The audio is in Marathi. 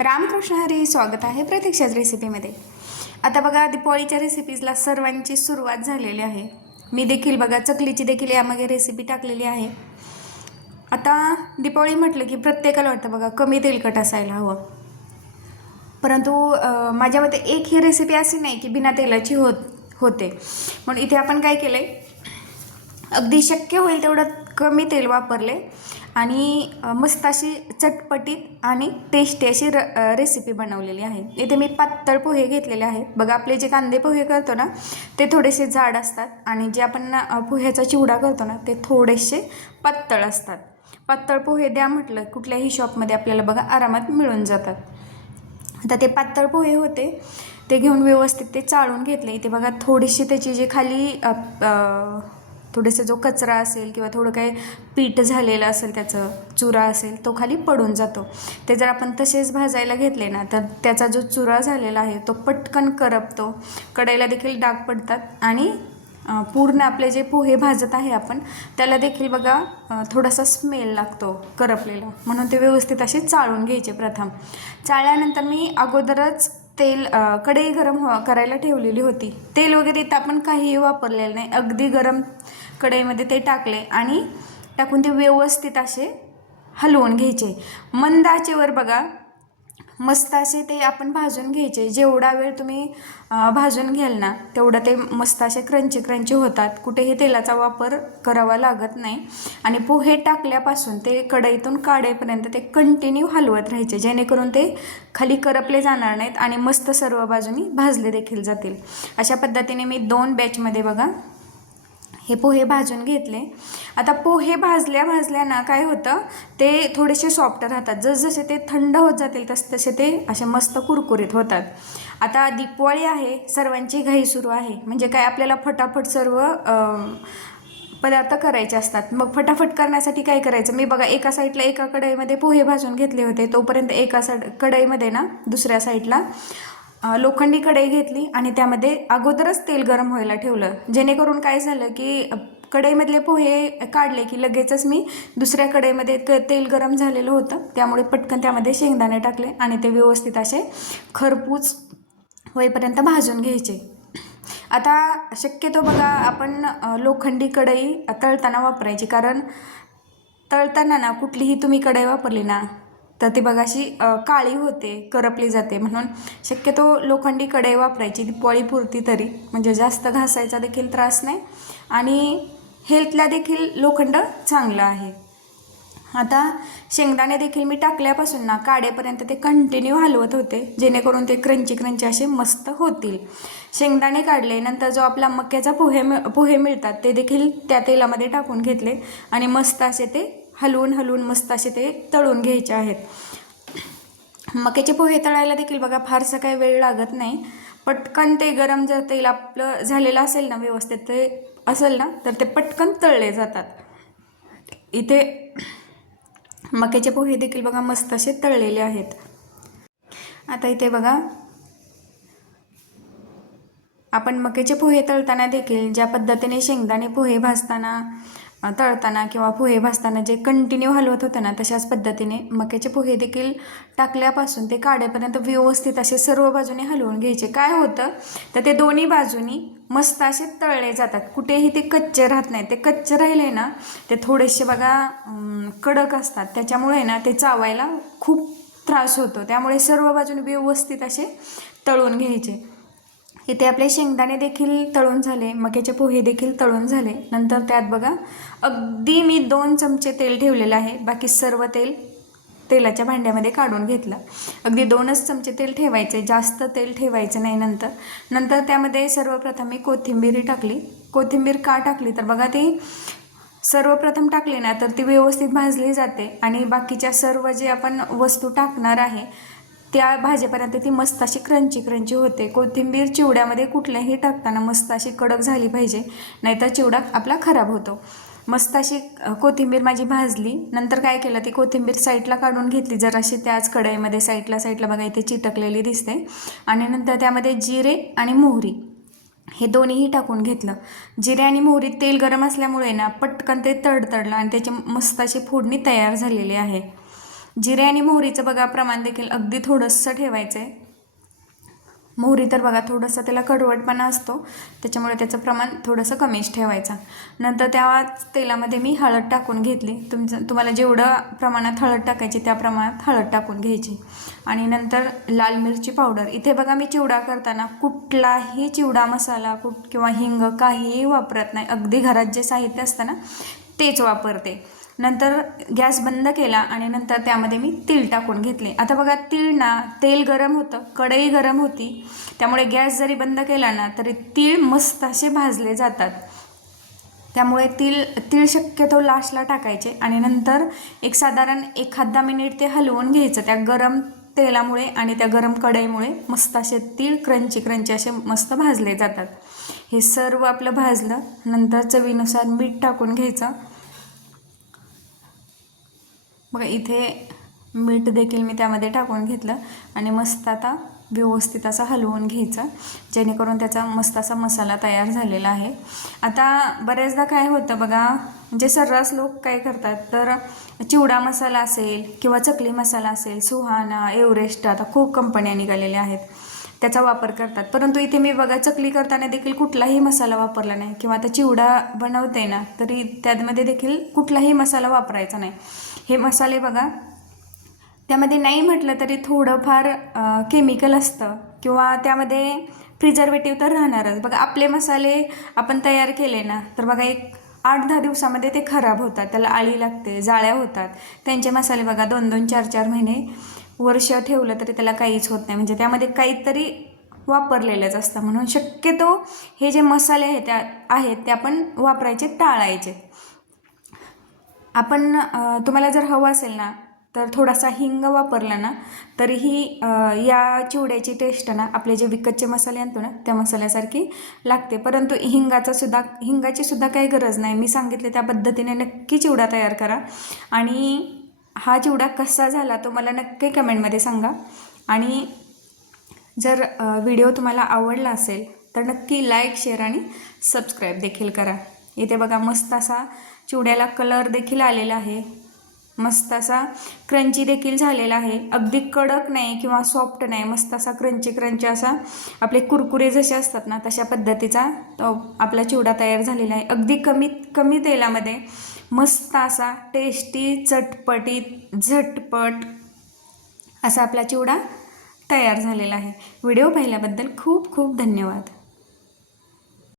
रामकृष्ण हरी स्वागत आहे प्रतीक्षाच रेसिपीमध्ये आता बघा दिपावळीच्या रेसिपीजला सर्वांची सुरुवात झालेली आहे. मी देखील बघा चकलीची देखील यामागे रेसिपी टाकलेली आहे. आता दिपावळी म्हटलं की प्रत्येकाला वाटतं बघा कमी तेलकट असायला हवं. परंतु माझ्या मते एक ही रेसिपी अशी नाही की बिना तेलाची होत होते. म्हणून इथे आपण काय केलं आहे अगदी शक्य होईल तेवढं कमी तेल वापरले. आणि मस्त अशी चटपटीत आणि टेस्टी अशी र रेसिपी बनवलेली आहे. इथे मी पातळ पोहे घेतलेले आहेत. बघा आपले जे कांदे पोहे करतो ना ते थोडेसे जाड असतात आणि जे आपण पोह्याचा चिवडा करतो ना ते थोडेसे पातळ असतात. पातळ पोहे द्या म्हटलं कुठल्याही शॉपमध्ये आपल्याला बघा आरामात मिळून जातात. आता ते पातळ पोहे होते ते घेऊन व्यवस्थित ते चाळून घेतले. इथे बघा थोडीशी त्याची जी खाली थोडेसे जो कचरा असेल किंवा थोडं काही पीठ झालेलं असेल त्याचं चुरा असेल तो खाली पडून जातो. ते जर आपण तसेच भाजायला घेतले ना तर त्याचा जो चुरा झालेला आहे तो पटकन करपतो. कढईला देखील डाग पडतात आणि पूर्ण आपले जे पोहे भाजत आहे आपण त्याला देखील बघा थोडासा स्मेल लागतो करपलेला. म्हणून ते व्यवस्थित असे चाळून घ्यायचे प्रथम. चाळल्यानंतर मी अगोदरच तेल कढई गरम हो करायला ठेवलेली होती. तेल वगैरे इथं आपण काहीही वापरलेलं नाही. अगदी गरम कढईमध्ये ते टाकले आणि टाकून ते व्यवस्थित असे हलवून घ्यायचे. मंद आचेवर बघा मस्त असे ते आपण भाजून घ्यायचे. जेवढा वेळ तुम्ही भाजून घ्याल ना तेवढं ते मस्त असे क्रंची क्रंची होतात. कुठेही तेलाचा वापर करावा लागत नाही. आणि पोहे टाकल्यापासून ते कढईतून काढेपर्यंत ते कंटिन्यू हलवत राहायचे. जेणेकरून ते खाली करपले जाणार नाहीत आणि मस्त सर्व बाजूनी भाजले देखील जातील. अशा पद्धतीने मी दोन बॅचमध्ये बघा हे पोहे भाजून घेतले. आता पोहे भाजल्या भाजल्या ना काय होतं ते थोडेसे सॉफ्ट राहतात. जसजसे ते थंड होत जातील तस तसे ते असे मस्त कुरकुरीत होतात. आता दीपवाळी आहे सर्वांची घाई सुरू आहे. म्हणजे काय आपल्याला फटाफट सर्व पदार्थ करायचे असतात. मग फटाफट करण्यासाठी काय करायचं? मी बघा एका साईडला एका कढईमध्ये पोहे भाजून घेतले होते. तोपर्यंत एका साईड कढईमध्ये ना दुसऱ्या साईडला लोखंडी कढई घेतली आणि त्यामध्ये अगोदरच तेल गरम व्हायला ठेवलं. जेणेकरून काय झालं की कढईमधले पोहे काढले की लगेचच मी दुसऱ्या कढईमध्ये तेल गरम झालेलं होतं. त्यामुळे पटकन त्यामध्ये शेंगदाणे टाकले आणि ते व्यवस्थित असे खरपूस होईपर्यंत भाजून घ्यायचे. आता शक्यतो बघा आपण लोखंडी कढई तळताना वापरायची. कारण तळताना ना कुठलीही तुम्ही कढई वापरली ना तर ती बघाशी काळी होते करपली जाते. म्हणून शक्यतो लोखंडी कढई वापरायची ती पोळीपुरती तरी. म्हणजे जास्त घासायचा देखील त्रास नाही. आणि हेल्थला देखील लोखंड चांगलं आहे. आता शेंगदाणे देखील मी टाकल्यापासून ना काड्यापर्यंत ते कंटिन्यू हलवत होते. जेणेकरून ते क्रंची क्रंची असे मस्त होतील. शेंगदाणे काढले नंतर जो आपला मक्याचा पोहे मिळ पोहे मिळतात ते देखील त्या तेलामध्ये टाकून घेतले. आणि मस्त असे ते हलवून हलवून मस्त असे ते तळून घ्यायचे आहेत. मक्याचे पोहे तळायला देखील बघा फारसा काही वेळ लागत नाही. पटकन ते गरम जर तेल आपलं झालेलं असेल ना व्यवस्थित ते असेल ना तर ते पटकन तळले जातात. इथे मक्याचे पोहे देखील बघा मस्त असे तळलेले आहेत. आता इथे बघा आपण मक्याचे पोहे तळताना देखील ज्या पद्धतीने शेंगदाणे पोहे भाजताना तळताना किंवा पोहे भाजताना जे कंटिन्यू हलवत होतं ना तशाच पद्धतीने मक्याचे पोहे देखील टाकल्यापासून ते काढेपर्यंत व्यवस्थित असे सर्व बाजूने हलवून घ्यायचे. काय होतं? तर ते दोन्ही बाजूनी मस्त असे तळले जातात. कुठेही ते कच्चे राहत नाही. ते कच्चे राहिले ना ते थोडेसे बघा कडक असतात. त्याच्यामुळे ना ते चावायला खूप त्रास होतो. त्यामुळे सर्व बाजूने व्यवस्थित असे तळून घ्यायचे. इथे आपले शेंगदाणे देखील तळून झाले मक्याचे पोहे देखील तळून झाले. नंतर त्यात बघा अगदी मी दोन चमचे तेल ठेवलेलं आहे. बाकी सर्व तेल तेलाच्या भांड्यामध्ये काढून घेतलं. अगदी दोनच चमचे तेल ठेवायचे जास्त तेल ठेवायचं नाही नंतर. नंतर त्यामध्ये सर्वप्रथम मी कोथिंबीरी टाकली. कोथिंबीर का टाकली? तर बघा ती सर्वप्रथम टाकली ना तर ती व्यवस्थित भाजली जाते. आणि बाकीच्या सर्व जे आपण वस्तू टाकणार आहे त्या भाजीपर्यंत ती मस्त अशी क्रंची क्रंची होते. कोथिंबीर चिवड्यामध्ये कुठल्याही टाकताना मस्त अशी कडक झाली पाहिजे नाहीतर चिवडा आपला खराब होतो. मस्त अशी कोथिंबीर माझी भाजली. नंतर काय केलं ती कोथिंबीर साईडला काढून घेतली. जराशी त्याच कढईमध्ये साईडला साईडला बघा इथे चिटकलेली दिसते. आणि नंतर त्यामध्ये जिरे आणि मोहरी हे दोन्हीही टाकून घेतलं. जिरे आणि मोहरीत तेल गरम असल्यामुळे ना पटकन ते तडतडलं आणि त्याची मस्त अशी फोडणी तयार झालेली आहे. जिरे आणि मोहरीचं बघा प्रमाण देखील अगदी थोडंसं ठेवायचं आहे मोहरी तर बघा थोडंसं त्याला कडवटपणा असतो त्याच्यामुळे त्याचं प्रमाण थोडंसं कमीच ठेवायचं. नंतर त्याच तेलामध्ये मी हळद टाकून घेतली. तुमचं तुम्हाला जेवढं प्रमाणात हळद टाकायची त्या प्रमाणात हळद टाकून घ्यायची. आणि नंतर लाल मिरची पावडर. इथे बघा मी चिवडा करताना कुठलाही चिवडा मसाला कुठ किंवा हिंग काहीही वापरत नाही. अगदी घरात जे साहित्य असतं ना तेच वापरते. नंतर गॅस बंद केला आणि नंतर त्यामध्ये मी तीळ टाकून घेतले. आता बघा तीळ ना तेल गरम होतं कढई गरम होती. त्यामुळे गॅस जरी बंद केला ना तरी तीळ मस्त असे भाजले जातात. त्यामुळे तीळ तीळ शक्यतो लास्टला टाकायचे आणि नंतर एक साधारण एखादा मिनिट ते हलवून घ्यायचं. त्या गरम तेलामुळे आणि त्या गरम कढईमुळे मस्त असे तीळ क्रंची क्रंची असे मस्त भाजले जातात. हे सर्व आपलं भाजलं. नंतर चवीनुसार मीठ टाकून घ्यायचं. बघा इथे मीठ देखील मी त्यामध्ये टाकून घेतलं आणि मस्त आता व्यवस्थित असं हलवून घ्यायचं जेणेकरून त्याचा मस्त असा मसाला तयार झालेला आहे. आता बऱ्याचदा काय होतं बघा म्हणजे सर्रास लोक काय करतात तर चिवडा मसाला असेल किंवा चकली मसाला असेल सुहाना एव्हरेस्ट आता खूप कंपन्या निघालेल्या आहेत. त्याचा वापर करतात. परंतु इथे मी बघा चकली करताना देखील कुठलाही मसाला वापरला नाही किंवा आता चिवडा बनवते ना तरी त्यामध्ये देखील कुठलाही मसाला वापरायचा नाही. हे मसाले बघा त्यामध्ये नाही म्हटलं तरी थोडंफार केमिकल असतं किंवा त्यामध्ये प्रिझर्वेटिव्ह तर राहणारच. बघा आपले मसाले आपण तयार केले ना तर बघा एक आठ दहा दिवसामध्ये ते खराब होतात. त्याला आळी लागते जाळ्या होतात. त्यांचे मसाले बघा दोन दोन चार चार महिने वर्ष ठेवलं तरी त्याला काहीच होत नाही. म्हणजे त्यामध्ये काहीतरी वापरलेलंच असतं. म्हणून शक्यतो हे जे मसाले आहेत त्या आहेत ते आपण वापरायचे टाळायचे. आपण तुम्हाला जर हवं असेल ना तर थोडासा हिंग वापरला ना तरीही या चिवड्याची टेस्ट ना आपले जे विकतचे मसाले आणतो ना त्या मसाल्यासारखी लागते. परंतु हिंगाचा सुद्धा हिंगाची सुद्धा काही गरज नाही. मी सांगितले त्या पद्धतीने नक्की चिवडा तयार करा. आणि हा चिवडा कसा झाला तो मला नक्की कमेंटमध्ये सांगा. आणि जर व्हिडिओ तुम्हाला आवडला असेल तर नक्की लाईक शेअर आणि सबस्क्राईब देखील करा. इथे बघा मस्त असा चिवड्याला कलर देखील आलेला आहे. मस्त असा क्रंची देखील झालेला आहे. अगदी कडक नाही किंवा सॉफ्ट नाही मस्त असा क्रंची क्रंची असा आपले कुरकुरे जसे असतात ना तशा पद्धतीचा तो आपला चिवडा तयार झालेला आहे. अगदी कमीत कमी तेलामध्ये मस्त असा टेस्टी चटपटीत झटपट असा आपला चिवडा तयार झालेला आहे. व्हिडिओ पाहिल्याबद्दल खूप खूप धन्यवाद.